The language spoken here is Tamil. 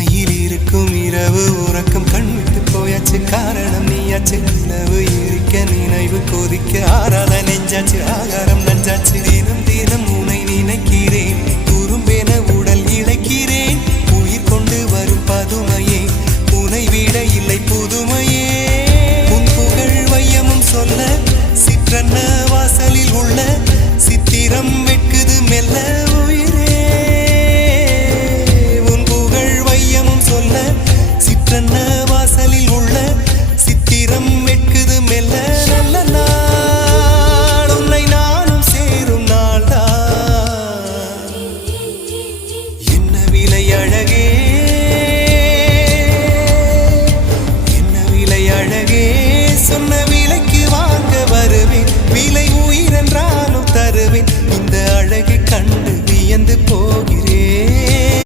மயில் இருக்கும் இரவு உறக்கம் கண் விட்டு போயாச்சு காரணம் நீயாச்சு நிலவு இருக்க நினைவு கொதிக்க ஆறாத நெஞ்சாச்சு ஆகாரம் நஞ்சாச்சு தினம் தினம் உனை நினைக்கிறேன் துரும்பென உடல் இழைக்கிறேன் உயிர் கொண்டு வரும் பதுமையே உனை விட இல்லை புதுமையே உன் புகழ் வையமும் சொல்ல சிற்றன்ன வாசலில் உள்ள சித்திரம் வெட்குது மெல்ல உயிரே உன் புகழ் வையமும் சொல்ல சிற்றன்ன